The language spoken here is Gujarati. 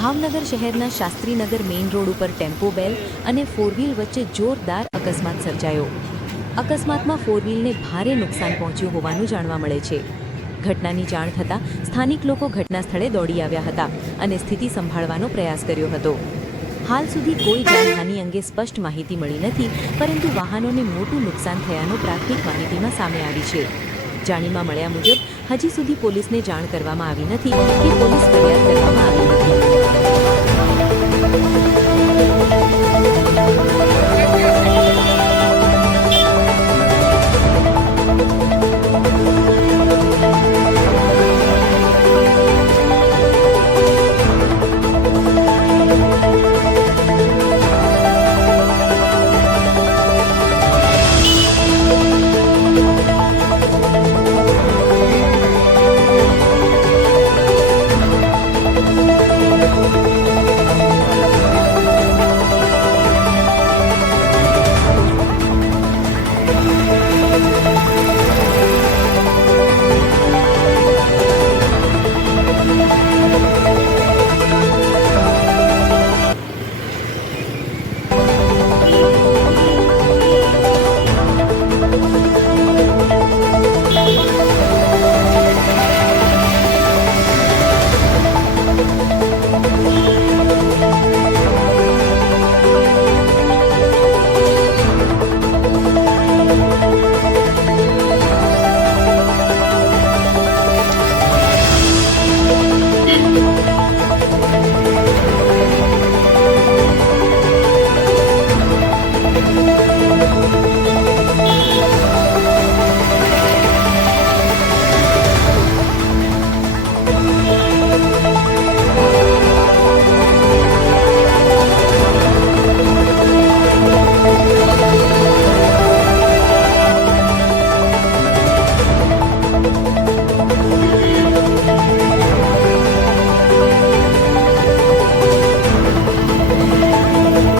ભાવનગર શહેરના શાસ્ત્રીનગર મેઇન રોડ ઉપર ટેમ્પો બેલ અને ફોર વ્હીલ વચ્ચે જોરદાર અકસ્માત સર્જાયો। અકસ્માતમાં ફોર વ્હીલને ભારે નુકસાન પહોંચ્યું હોવાનું જાણવા મળે છે। ઘટનાની જાણ થતાં સ્થાનિક લોકો ઘટના સ્થળે દોડી આવ્યા હતા અને સ્થિતિ સંભાળવાનો પ્રયાસ કર્યો હતો। હાલ સુધી કોઈ જાનહાનિ અંગે સ્પષ્ટ માહિતી મળી નથી, પરંતુ વાહનોને મોટું નુકસાન થયાનું પ્રાથમિક માહિતીમાં સામે આવી છે। જાણીમાં મળ્યા મુજબ હજી સુધી પોલીસને જાણ કરવામાં આવી નથી કે પોલીસ ફરિયાદ કરવામાં આવી નથી।